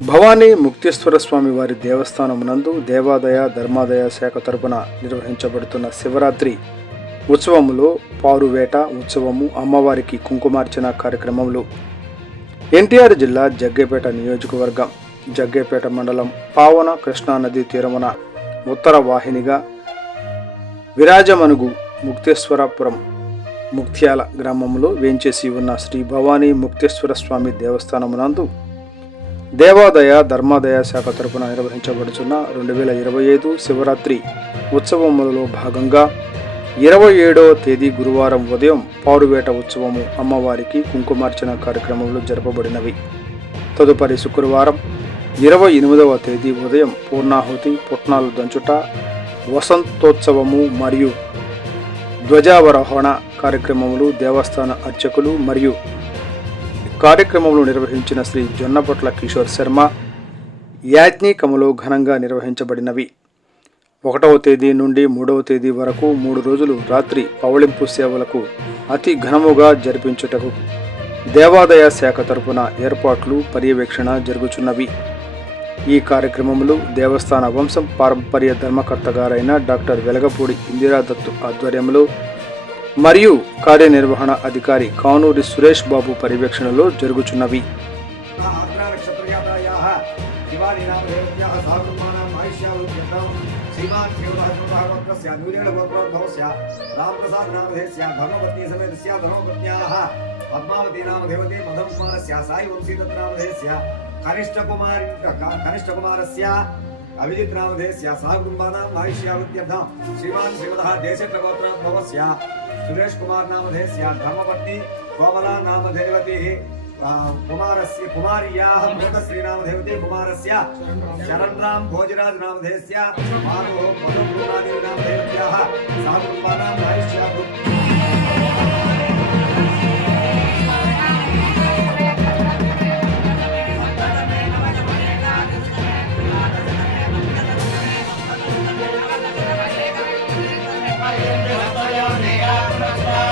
భవానీ ముక్తేశ్వర స్వామి వారి దేవస్థానమునందు దేవాదాయ ధర్మాదాయ శాఖ తరపున నిర్వహించబడుతున్న శివరాత్రి ఉత్సవములో పారువేట ఉత్సవము, అమ్మవారికి కుంకుమార్చన కార్యక్రమములు ఎన్టీఆర్ జిల్లా జగ్గేపేట నియోజకవర్గం జగ్గేపేట మండలం పావన కృష్ణానది తీరమున ఉత్తర వాహినిగా విరాజమనుగు ముక్తేశ్వరపురం ముక్త్యాల గ్రామంలో వేంచేసి ఉన్న శ్రీ భవానీ ముక్తేశ్వర స్వామి దేవస్థానమునందు దేవాదాయ ధర్మాదాయ శాఖ తరపున నిర్వహించబడుతున్న 2025 శివరాత్రి ఉత్సవములలో భాగంగా 27వ తేదీ గురువారం ఉదయం పారువేట ఉత్సవము, అమ్మవారికి కుంకుమార్చన కార్యక్రమాలు జరపబడినవి. తదుపరి శుక్రవారం 28వ తేదీ ఉదయం పూర్ణాహుతి, పుట్నాలు దంచుట, వసంతోత్సవము మరియు ధ్వజావరోహణ కార్యక్రమములు దేవస్థాన అర్చకులు మరియు కార్యక్రమంలో నిర్వహించిన శ్రీ జొన్నపొట్ల కిషోర్ శర్మ యాజ్ఞికములో ఘనంగా నిర్వహించబడినవి. 1వ తేదీ నుండి 3వ తేదీ వరకు 3 రోజులు రాత్రి పవళింపు సేవలకు అతి ఘనముగా జరిపించుటకు దేవాదాయ శాఖ తరపున ఏర్పాట్లు పర్యవేక్షణ జరుగుచున్నవి. ఈ కార్యక్రమములు దేవస్థాన వంశం పారంపర్య ధర్మకర్త గారైన డాక్టర్ వెలగపూడి ఇందిరాదత్తు ఆధ్వర్యంలో మరియు కార్యనిర్వహణ అధికారి కానూరి సురేష్ బాబు పర్యవేక్షణలో జరుగుచున్నవి. अभिजित नामधेयस्य सहकुटुम्बानां आयुष्यावृद्ध्यर्थं श्रीमान् श्रीमतः देशत्रगोत्रोद्भवस्य सुरेश कुमार नामधेयस्य धर्मपत्नी कोमला नामधेयवतीः कुमारस्य कुमार्याः भूतश्री नामधेयवती कुमारस्य शरणराम भोजराज नामधेयस्य मानवो मधुपूर्णादेवी नामधेयवत्याः सहकुटुम्बानां आयुष्यावृद्ध्यर्थं Yeah.